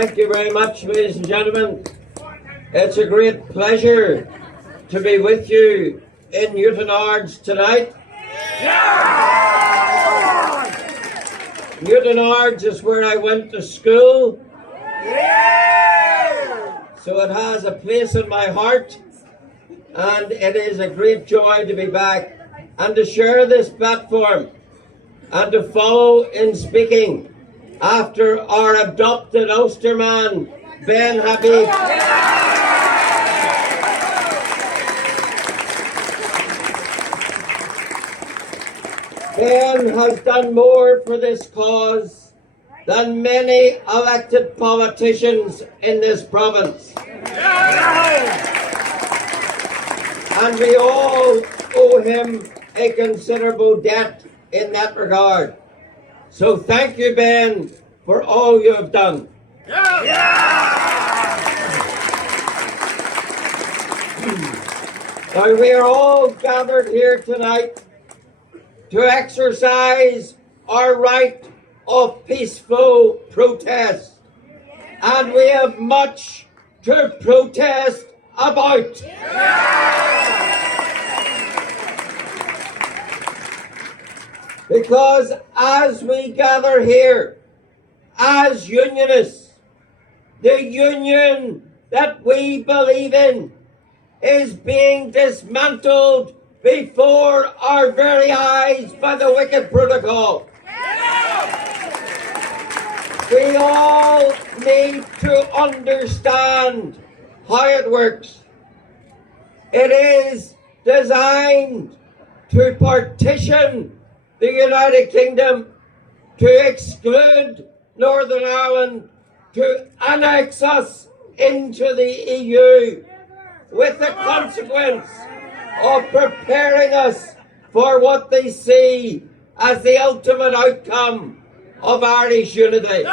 Thank you very much, ladies and gentlemen. It's a great pleasure to be with you in Newtownards tonight. Newtownards is where I went to school. So it has a place in my heart, and it is a great joy to be back and to share this platform and to follow in speaking after our adopted Ulster man, Ben Habib. Ben has done more for this cause than many elected politicians in this province. And we all owe him a considerable debt in that regard. So thank you, Ben, for all you have done. Now, we are all gathered here tonight to exercise our right of peaceful protest. And we have much to protest about. Because as we gather here, as unionists, the union that we believe in is being dismantled before our very eyes by the wicked protocol. We all need to understand how it works. It is designed to partition the United Kingdom, to exclude Northern Ireland, to annex us into the EU, with the consequence of preparing us for what they see as the ultimate outcome of Irish unity.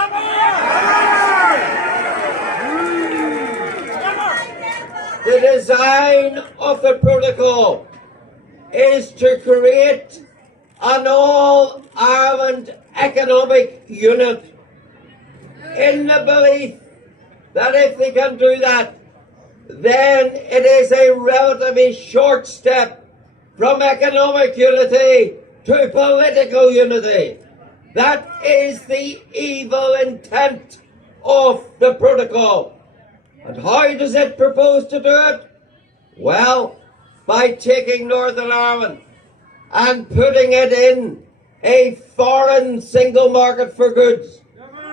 The design of the protocol is to create an all-Ireland economic unit, in the belief that if they can do that, then it is a relatively short step from economic unity to political unity. That is the evil intent of the protocol. And how does it propose to do it? Well, by taking Northern Ireland and putting it in a foreign single market for goods,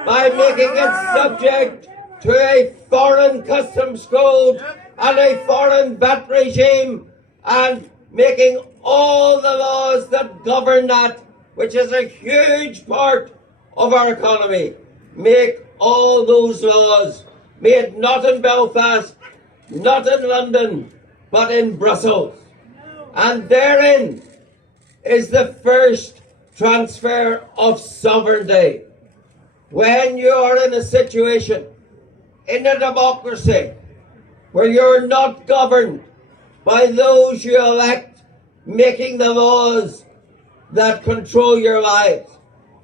by making it subject to a foreign customs code and a foreign VAT regime, and making all the laws that govern that, which is a huge part of our economy, make all those laws made not in Belfast, not in London, but in Brussels. And therein is the first transfer of sovereignty. When you are in a situation, in a democracy, where you're not governed by those you elect making the laws that control your lives,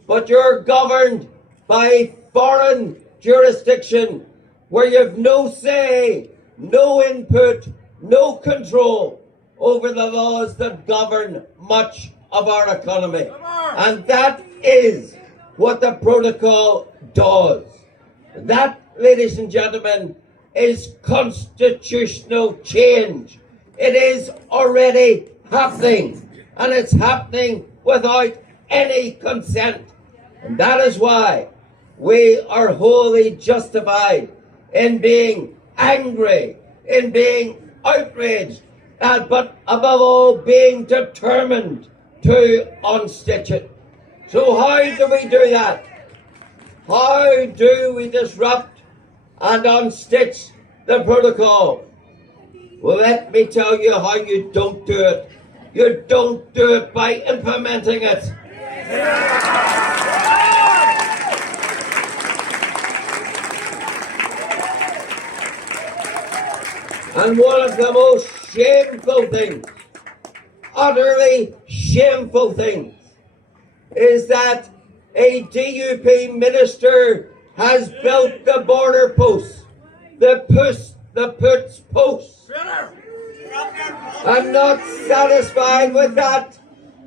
but you're governed by a foreign jurisdiction where you have no say, no input, no control over the laws that govern much of our economy. And that is what the protocol does. That, ladies and gentlemen, is constitutional change. It is already happening, and it's happening without any consent. And that is why we are wholly justified in being angry, in being outraged, but above all being determined to unstitch it. So how do we do that? How do we disrupt and unstitch the protocol? Well, let me tell you how you don't do it. You don't do it by implementing it. And one of the most shameful things, utterly shameful things, is that a DUP minister has built the border posts, the puts posts. I'm not satisfied with that.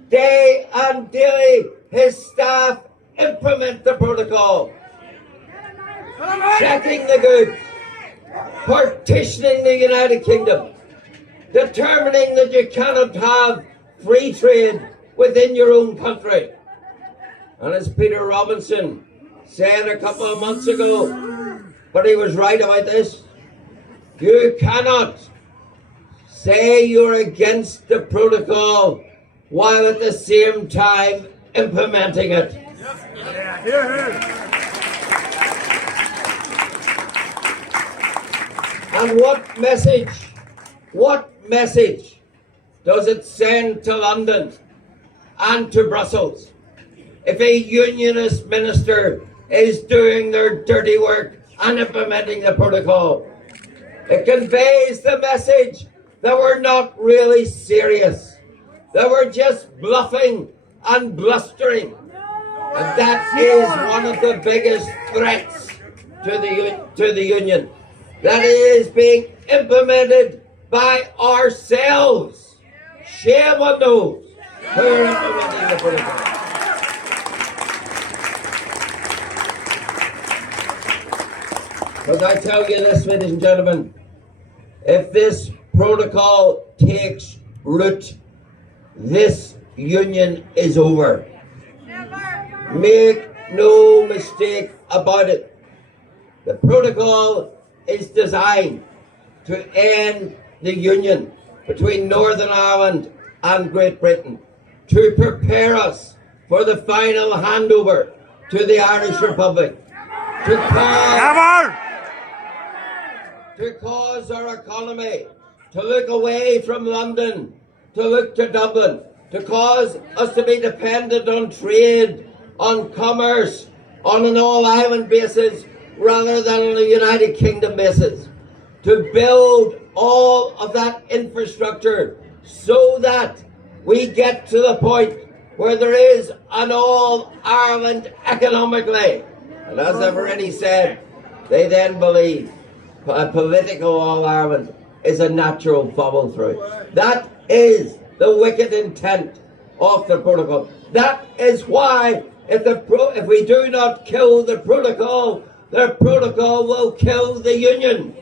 Day and daily, his staff implement the protocol, checking the goods, partitioning the United Kingdom, determining that you cannot have free trade within your own country. And as Peter Robinson said a couple of months ago, but he was right about this, you cannot say you're against the protocol while at the same time implementing it. And what message does it send to London and to Brussels if a unionist minister is doing their dirty work and implementing the protocol? It conveys the message that we're not really serious, that we're just bluffing and blustering. And that is one of the biggest threats to the union. That is being implemented by ourselves. Shame on those who are implementing the protocol. Because I tell you this, ladies and gentlemen, if this protocol takes root, this union is over. Make no mistake about it. The protocol is designed to end the union between Northern Ireland and Great Britain, to prepare us for the final handover to the Irish Republic, to cause our economy to look away from London, to look to Dublin, to cause us to be dependent on trade, on commerce, on an all-island basis rather than on a United Kingdom basis, to build all of that infrastructure so that we get to the point where there is an all-Ireland economically. And as I've already said, they then believe a political all-Ireland is a natural follow-through. That is the wicked intent of the protocol. That is why if we do not kill the protocol will kill the union.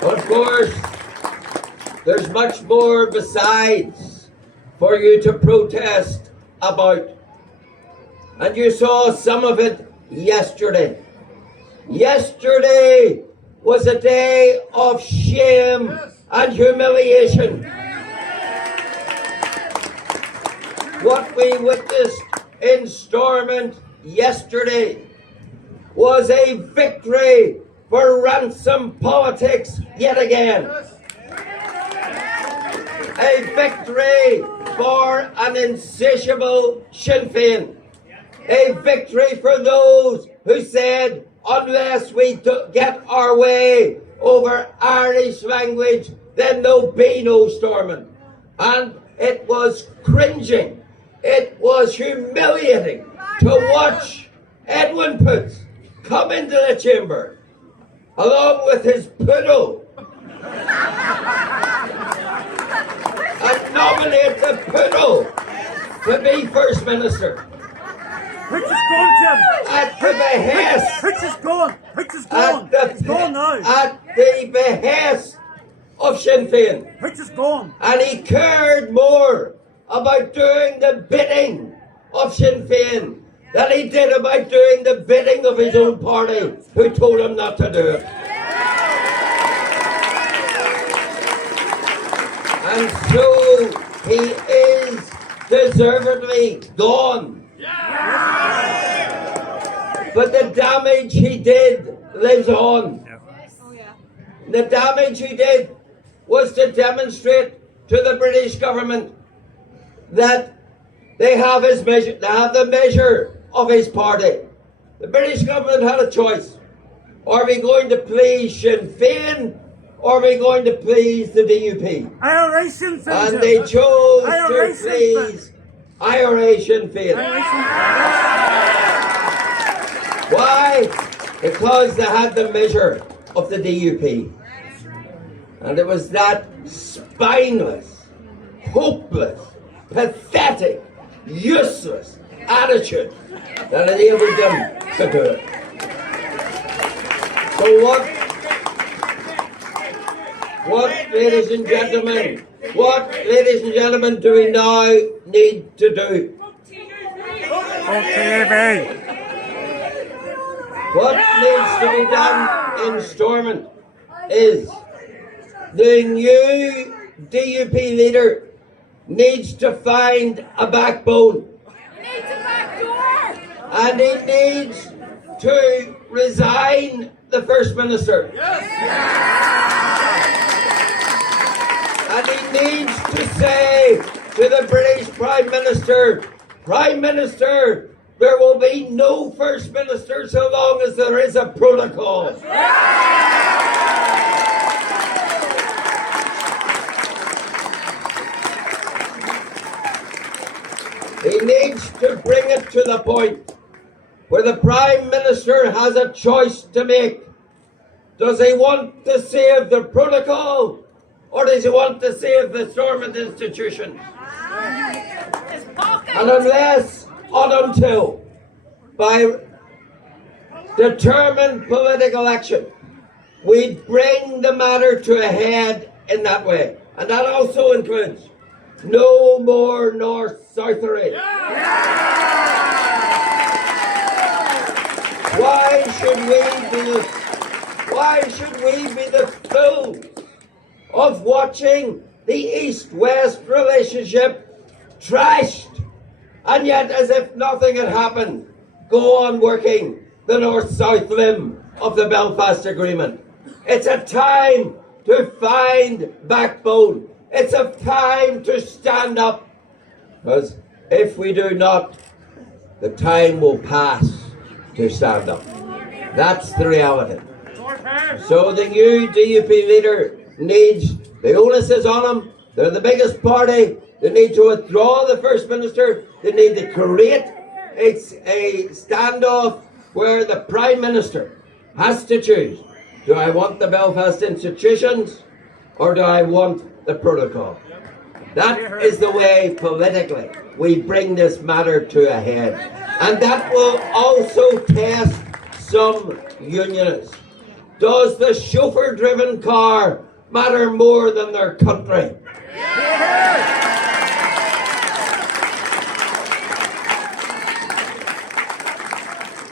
Of course, there's much more besides for you to protest about. And you saw some of it yesterday. Yesterday was a day of shame and humiliation. What we witnessed in Stormont yesterday was a victory for ransom politics yet again. A victory for an insatiable Sinn Féin. A victory for those who said, unless we get our way over Irish language, then there'll be no Stormont. And it was cringing. It was humiliating to watch Edwin Poots come into the chamber along with his poodle and nominate the poodle to be First Minister. Which is gone, Jim. At the behest. Which is gone. Which is gone. It's gone now. At the behest of Sinn Féin. Which is gone. And he cared more about doing the bidding of Sinn Féin than he did about doing the bidding of his own party, who told him not to do it. And so he is deservedly gone. But the damage he did lives on. The damage he did was to demonstrate to the British government that they have his measure, they have the measure of his party. The British government had a choice. Are we going to please Sinn Féin, or are we going to please the DUP? I Sinn Féin. And they chose to please IRA Sinn Féin. Why? Because they had the measure of the DUP. And it was that spineless, hopeless, pathetic, useless attitude that enabled them to do it. So what, ladies and gentlemen, do we now need to do? TUV. What needs to be done in Stormont is the new DUP leader needs to find a backbone. He needs a back door. And he needs to resign the First Minister. And he needs to say to the British Prime Minister, Prime Minister, there will be no First Minister so long as there is a protocol. He needs to bring it to the point where the Prime Minister has a choice to make. Does he want to save the protocol or does he want to save the Stormont institution? And unless or until by determined political action we bring the matter to a head in that way, and that also includes no more north-southerly. Why should we be the fools of watching the East-West relationship trashed, and yet as if nothing had happened, go on working the north-south limb of the Belfast Agreement? It's a time to find backbone. It's a time to stand up, because if we do not, the time will pass to stand up. That's the reality. So the new DUP leader needs, the onus is on them, they're the biggest party, they need to withdraw the First Minister, they need to create a standoff where the Prime Minister has to choose. Do I want the Belfast institutions or do I want the protocol? That is the way politically we bring this matter to a head. And that will also test some unionists. Does the chauffeur-driven car matter more than their country?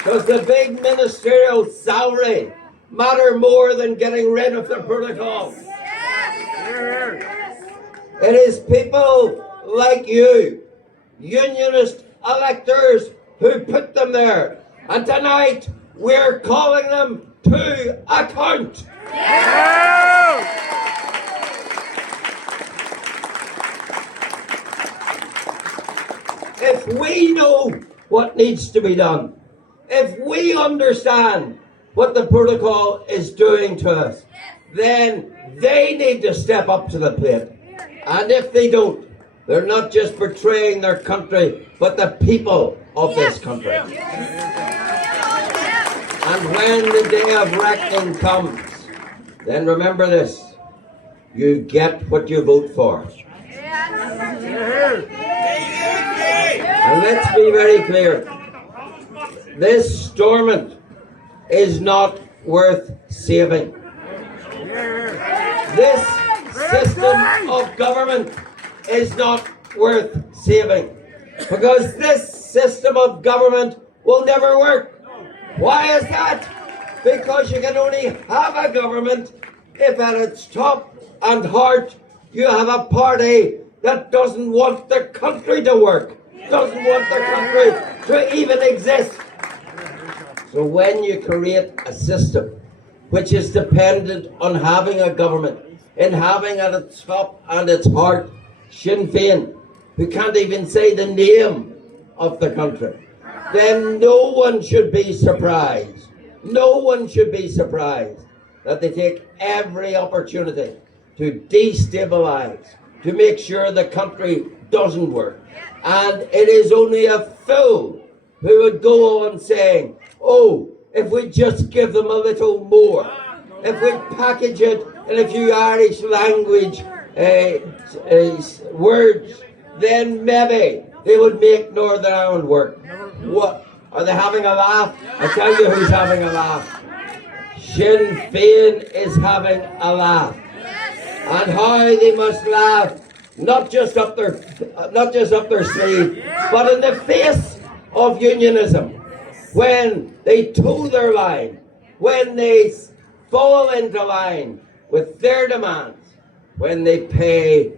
Does the big ministerial salary matter more than getting rid of the protocol? It is people like you, unionist electors, who put them there. And tonight, we're calling them to account. If we know what needs to be done, if we understand what the protocol is doing to us, then they need to step up to the plate. And if they don't, they're not just betraying their country, but the people of this country. And when the day of reckoning comes, then remember this, you get what you vote for. And let's be very clear, this Stormont is not worth saving. This system of government is not worth saving, because this system of government will never work. Why is that? Because you can only have a government if at its top and heart you have a party that doesn't want the country to work, doesn't want the country to even exist. So when you create a system which is dependent on having a government and having at its top and its heart Sinn Féin, who can't even say the name of the country, then no one should be surprised. No one should be surprised that they take every opportunity to destabilise, to make sure the country doesn't work. And it is only a fool who would go on saying, oh, if we just give them a little more, if we package it in a few Irish language words, then maybe they would make Northern Ireland work. What? Are they having a laugh? I tell you who's having a laugh. Sinn Féin is having a laugh. And how they must laugh, not just up their sleeve, but in the face of unionism. When they toe their line, when they fall into line with their demands, when they pay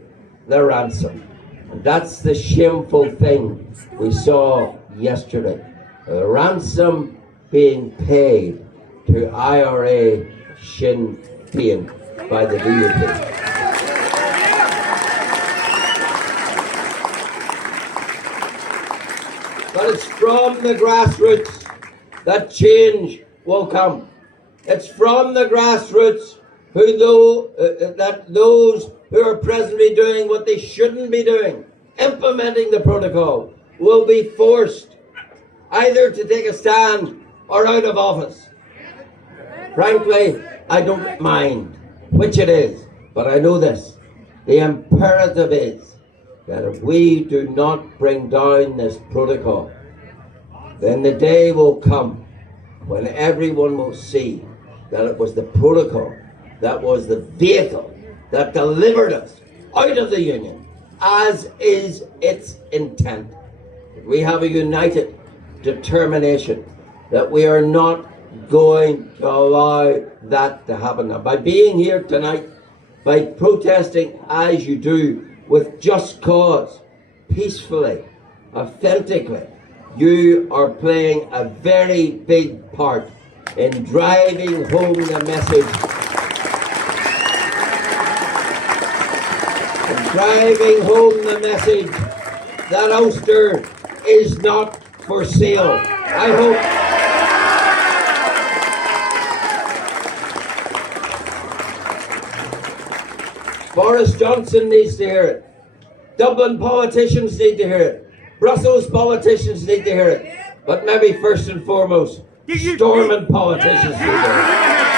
the ransom. And that's the shameful thing we saw yesterday. The ransom being paid to IRA Sinn Féin by the DUP. But it's from the grassroots that change will come. It's from the grassroots that those who are presently doing what they shouldn't be doing, implementing the protocol, will be forced either to take a stand or out of office. Frankly, I don't mind which it is, but I know this. The imperative is that if we do not bring down this protocol, then the day will come when everyone will see that it was the protocol that was the vehicle that delivered us out of the Union, as is its intent. We have a united determination that we are not going to allow that to happen. Now, by being here tonight, by protesting as you do, with just cause, peacefully, authentically, you are playing a very big part in driving home the message, that Ulster is not for sale. I hope Boris Johnson needs to hear it. Dublin politicians need to hear it. Brussels politicians need to hear it. But maybe first and foremost, Stormont politicians need to hear it.